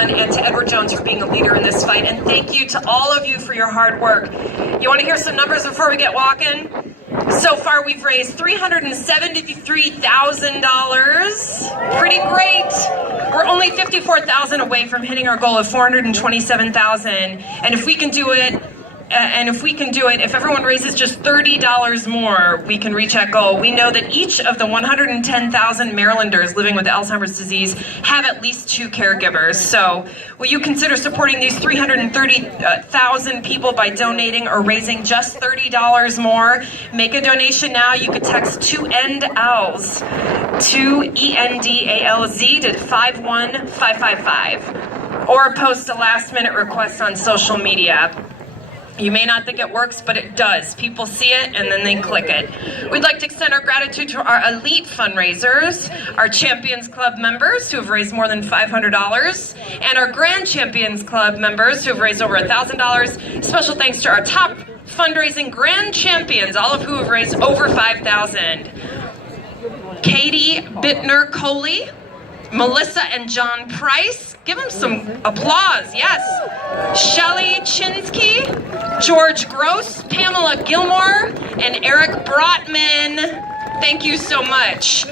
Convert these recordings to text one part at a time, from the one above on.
and to Edward Jones for being a leader in this fight. And thank you to all of you for your hard work. You want to hear some numbers before we get walking? So far, we've raised $373,000. Pretty great. We're only $54,000 away from hitting our goal of $427,000. And if we can do it, if everyone raises just $30 more, we can reach that goal. We know that each of the 110,000 Marylanders living with Alzheimer's disease have at least 2 caregivers. So will you consider supporting these 330,000 people by donating or raising just $30 more? Make a donation now. You could text 2ENDALZ, 2ENDALZ to 51555, or post a last-minute request on social media. You may not think it works, but it does. People see it and then they click it. We'd like to extend our gratitude to our elite fundraisers, our Champions Club members who have raised more than $500, and our Grand Champions Club members who have raised over $1,000. Special thanks to our top fundraising Grand Champions, all of who have raised over $5,000. Katie Bittner-Coley, Melissa and John Price. Give them some applause, yes. Shelley Chinsky, George Gross, Pamela Gilmore, and Eric Brotman. Thank you so much.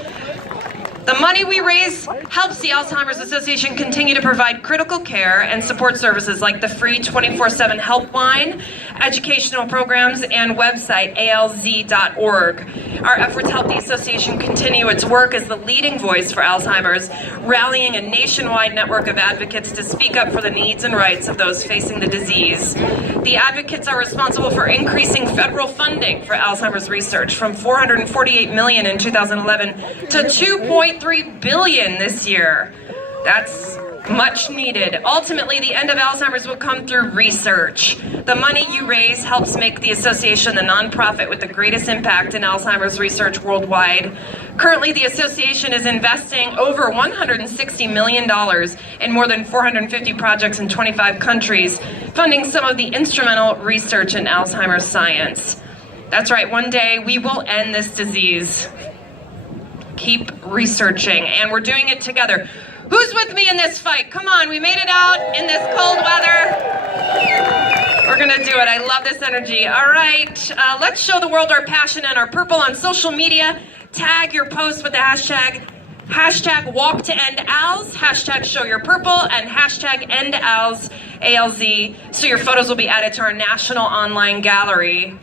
The money we raise helps the Alzheimer's Association continue to provide critical care and support services like the free 24/7 helpline, educational programs, and website alz.org. Our efforts help the association continue its work as the leading voice for Alzheimer's, rallying a nationwide network of advocates to speak up for the needs and rights of those facing the disease. The advocates are responsible for increasing federal funding for Alzheimer's research from $448 million in 2011 to $2.3 billion this year. That's much needed. Ultimately, the end of Alzheimer's will come through research. The money you raise helps make the association the nonprofit with the greatest impact in Alzheimer's research worldwide. Currently, the association is investing over $160 million in more than 450 projects in 25 countries, funding some of the instrumental research in Alzheimer's science. That's right, one day we will end this disease. Keep researching, and we're doing it together. Who's with me in this fight? Come on, we made it out in this cold weather. We're gonna do it. I love this energy. All right, let's show the world our passion and our purple on social media. Tag your post with the hashtag #WalkToEndAlz, hashtag #ShowYourPurple, and hashtag #EndAlz, ALZ, so your photos will be added to our national online gallery.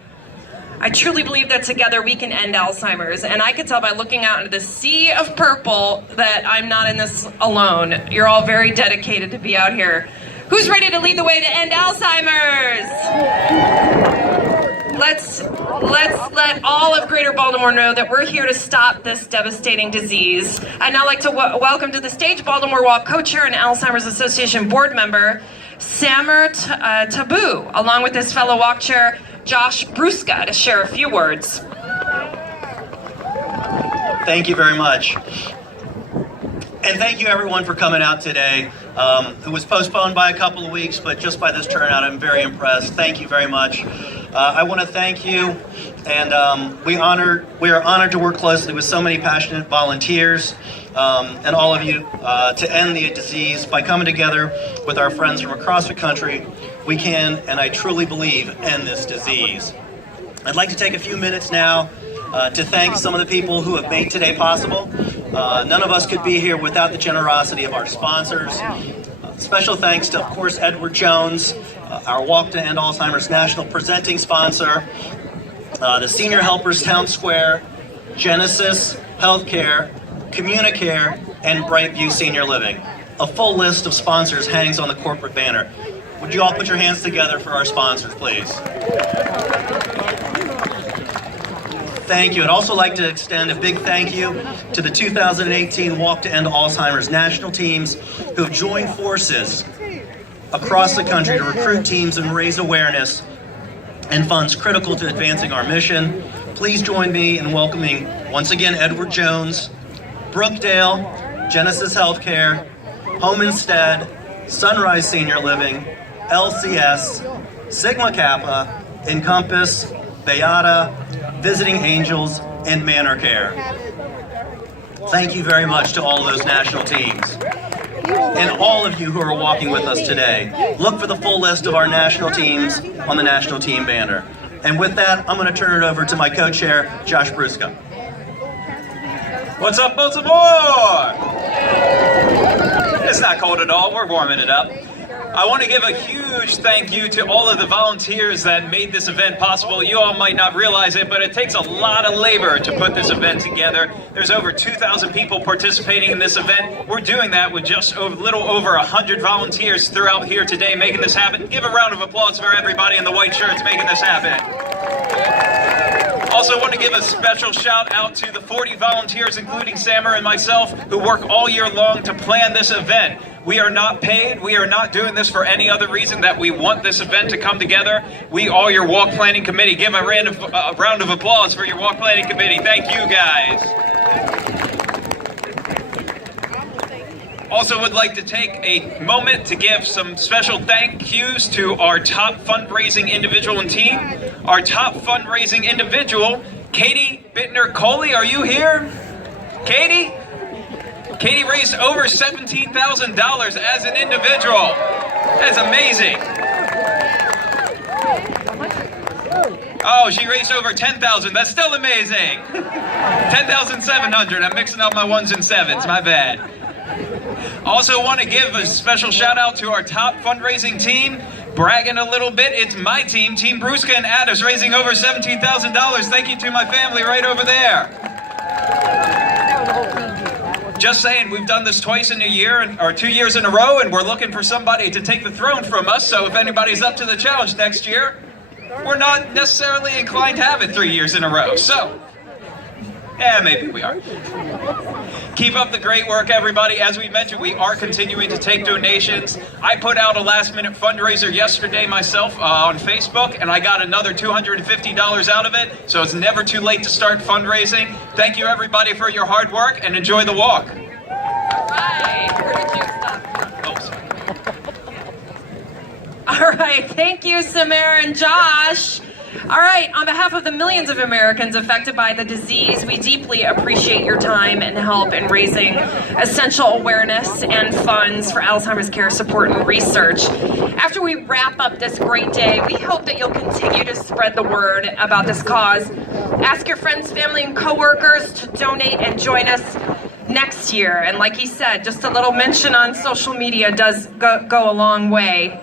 I truly believe that together we can end Alzheimer's, and I can tell by looking out into the sea of purple that I'm not in this alone. You're all very dedicated to be out here. Who's ready to lead the way to end Alzheimer's? Let's let all of Greater Baltimore know that we're here to stop this devastating disease. I'd now like to welcome to the stage Baltimore Walk co-chair and Alzheimer's Association board member, Samer Taboo, along with his fellow walk chair, Josh Bruska, to share a few words. Thank you very much. And thank you everyone for coming out today. It was postponed by a couple of weeks, but just by this turnout, I'm very impressed. Thank you very much. I want to thank you, and we are honored to work closely with so many passionate volunteers and all of you to end the disease by coming together with our friends from across the country. We can, and I truly believe, end this disease. I'd like to take a few minutes now to thank some of the people who have made today possible. None of us could be here without the generosity of our sponsors. Special thanks to, of course, Edward Jones, our Walk to End Alzheimer's national presenting sponsor, the Senior Helpers Town Square, Genesis Healthcare, Communicare, and Brightview Senior Living. A full list of sponsors hangs on the corporate banner. Would you all put your hands together for our sponsors, please? Thank you. I'd also like to extend a big thank you to the 2018 Walk to End Alzheimer's national teams who have joined forces across the country to recruit teams and raise awareness and funds critical to advancing our mission. Please join me in welcoming, once again, Edward Jones, Brookdale, Genesis Healthcare, Home Instead, Sunrise Senior Living, LCS, Sigma Kappa, Encompass, Beata, Visiting Angels, and Manor Care. Thank you very much to all those national teams. and all of you who are walking with us today. Look for the full list of our national teams on the national team banner. And with that, I'm going to turn it over to my co-chair, Josh Brusca. What's up, Baltimore? It's not cold at all. We're warming it up. I want to give a huge thank you to all of the volunteers that made this event possible. You all might not realize it, but it takes a lot of labor to put this event together. There's over 2,000 people participating in this event. We're doing that with just a little over 100 volunteers throughout here today making this happen. Give a round of applause for everybody in the white shirts making this happen. Also want to give a special shout out to the 40 volunteers, including Sammer and myself, who work all year long to plan this event. We are not paid. We are not doing this for any other reason that we want this event to come together. We are your walk planning committee. Give a round of applause for your walk planning committee. Thank you, guys. Also would like to take a moment to give some special thank yous to our top fundraising individual and team. Our top fundraising individual, Katie Bittner-Coley, are you here? Katie? Katie raised over $17,000 as an individual. That's amazing. Oh, she raised over $10,000. That's still amazing. $10,700. I'm mixing up my ones and sevens. My bad. Also want to give a special shout out to our top fundraising team. Bragging a little bit, it's my team, Team Brusca and Addis, raising over $17,000. Thank you to my family right over there. Just saying, we've done this twice in a year, or 2 years in a row, and we're looking for somebody to take the throne from us, so if anybody's up to the challenge next year, we're not necessarily inclined to have it 3 years in a row, so, yeah, maybe we are. Keep up the great work, everybody. As we mentioned, we are continuing to take donations. I put out a last-minute fundraiser yesterday myself on Facebook, and I got another $250 out of it, so it's never too late to start fundraising. Thank you, everybody, for your hard work, and enjoy the walk. All right. Where did you stop? Oh, sorry. All right. Thank you, Samara and Josh. All right, on behalf of the millions of Americans affected by the disease, we deeply appreciate your time and help in raising essential awareness and funds for Alzheimer's care support and research. After we wrap up this great day, we hope that you'll continue to spread the word about this cause. Ask your friends, family, and coworkers to donate and join us next year. And like he said, just a little mention on social media does go a long way.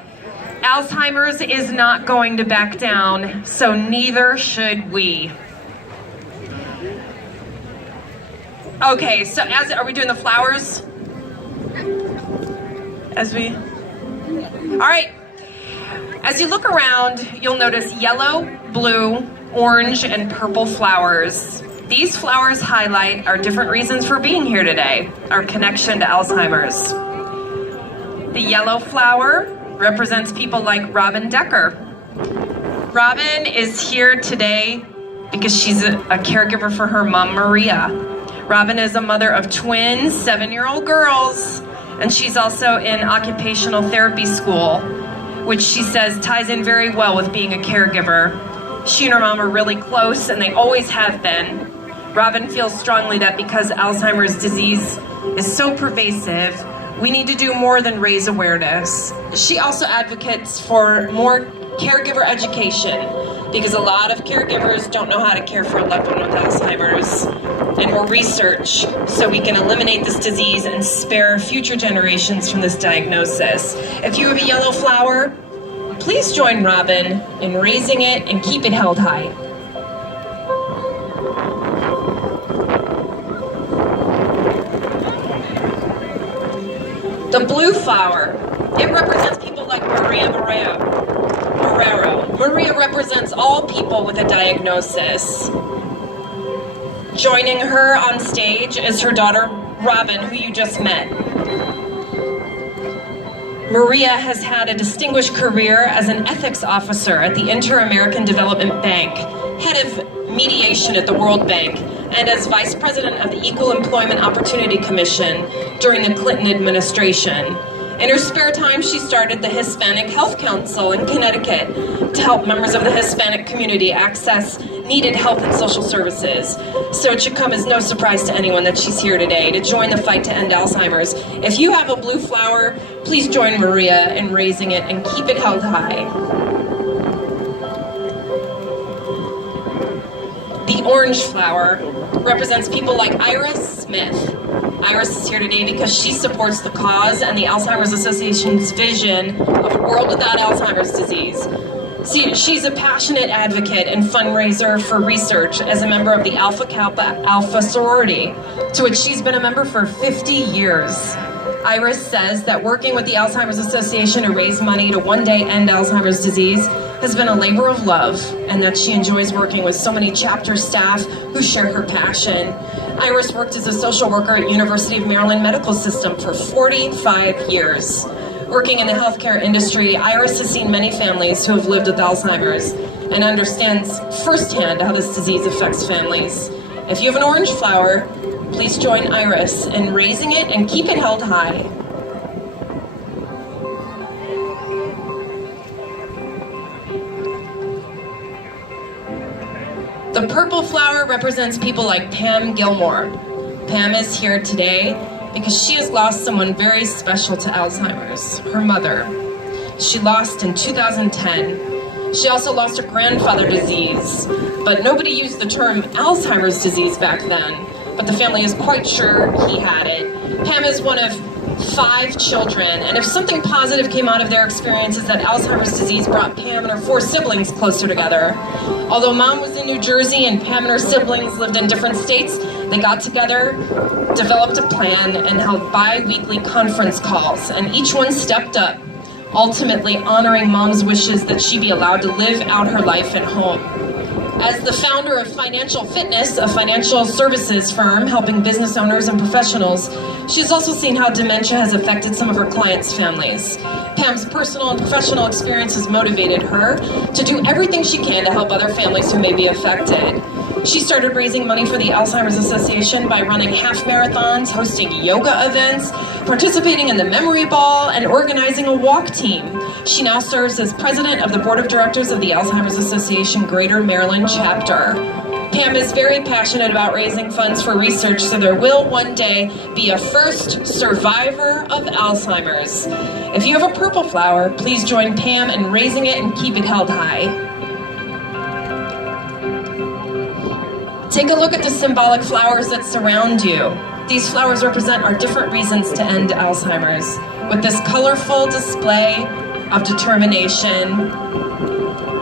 Alzheimer's is not going to back down, so neither should we. Okay, so are we doing the flowers? All right. As you look around, you'll notice yellow, blue, orange, and purple flowers. These flowers highlight our different reasons for being here today, our connection to Alzheimer's. The yellow flower represents people like Alec.Decker. Robin is here today because she's a caregiver for her mom, Maria. Robin is a mother of twins, 7-year-old girls, and she's also in occupational therapy school, which she says ties in very well with being a caregiver. She and her mom are really close, and they always have been. Robin feels strongly that because Alzheimer's disease is so pervasive, we need to do more than raise awareness. She also advocates for more caregiver education because a lot of caregivers don't know how to care for a loved one with Alzheimer's, and more research so we can eliminate this disease and spare future generations from this diagnosis. If you have a yellow flower, please join Robin in raising it and keep it held high. The blue flower, it represents people like Maria Marrero. Maria represents all people with a diagnosis. Joining her on stage is her daughter, Robin, who you just met. Maria has had a distinguished career as an ethics officer at the Inter-American Development Bank, head of mediation at the World Bank, and as vice president of the Equal Employment Opportunity Commission during the Clinton administration. In her spare time, she started the Hispanic Health Council in Connecticut to help members of the Hispanic community access needed health and social services. So it should come as no surprise to anyone that she's here today to join the fight to end Alzheimer's. If you have a blue flower, please join Maria in raising it and keep it held high. The orange flower represents people like Iris Smith. Iris is here today because she supports the cause and the Alzheimer's Association's vision of a world without Alzheimer's disease. See, she's a passionate advocate and fundraiser for research as a member of the Alpha Kappa Alpha sorority, to which she's been a member for 50 years. Iris says that working with the Alzheimer's Association to raise money to one day end Alzheimer's disease has been a labor of love, and that she enjoys working with so many chapter staff who share her passion. Iris worked as a social worker at University of Maryland Medical System for 45 years. Working in the healthcare industry, Iris has seen many families who have lived with Alzheimer's and understands firsthand how this disease affects families. If you have an orange flower, please join Iris in raising it and keep it held high. The purple flower represents people like Pam Gilmore. Pam is here today because she has lost someone very special to Alzheimer's, her mother. She lost in 2010. She also lost her grandfather disease, but nobody used the term Alzheimer's disease back then, but the family is quite sure he had it. Pam is one of 5 children, and if something positive came out of their experience is that Alzheimer's disease brought Pam and her 4 siblings closer together. Although Mom was in New Jersey and Pam and her siblings lived in different states, they got together, developed a plan, and held bi-weekly conference calls, and each one stepped up, ultimately honoring Mom's wishes that she be allowed to live out her life at home. As the founder of Financial Fitness, a financial services firm helping business owners and professionals, she's also seen how dementia has affected some of her clients' families. Pam's personal and professional experience has motivated her to do everything she can to help other families who may be affected. She started raising money for the Alzheimer's Association by running half marathons, hosting yoga events, participating in the memory ball, and organizing a walk team. She now serves as president of the board of directors of the Alzheimer's Association Greater Maryland chapter. Pam is very passionate about raising funds for research, so there will one day be a first survivor of Alzheimer's. If you have a purple flower, please join Pam in raising it and keep it held high. Take a look at the symbolic flowers that surround you. These flowers represent our different reasons to end Alzheimer's. With this colorful display of determination,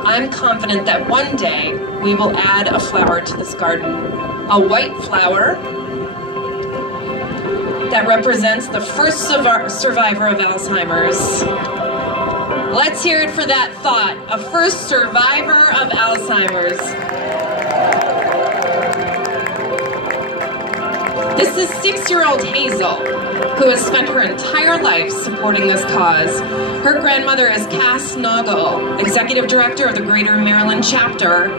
I'm confident that one day we will add a flower to this garden. A white flower that represents the first survivor of Alzheimer's. Let's hear it for that thought, a first survivor of Alzheimer's. This is 6-year-old Hazel, who has spent her entire life supporting this cause. Her grandmother is Cass Noggle, executive director of the Greater Maryland chapter.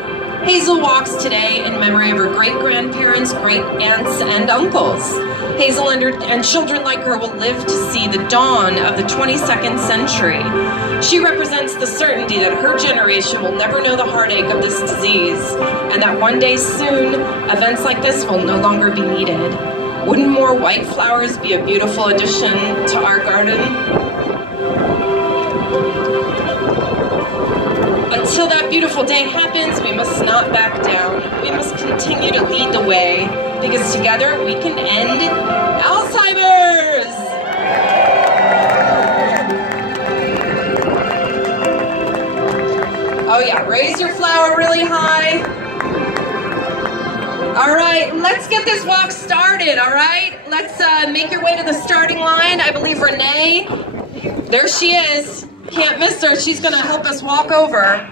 Hazel walks today in memory of her great-grandparents, great-aunts, and uncles. Hazel and children like her will live to see the dawn of the 22nd century. She represents the certainty that her generation will never know the heartache of this disease, and that one day soon, events like this will no longer be needed. Wouldn't more white flowers be a beautiful addition to our garden? Until that beautiful day happens, we must not back down. We must continue to lead the way, because together we can end Alzheimer's! Oh yeah, raise your flower really high. All right, let's get this walk started, all right? Let's make your way to the starting line. I believe Renee, there she is. Can't miss her. She's gonna help us walk over.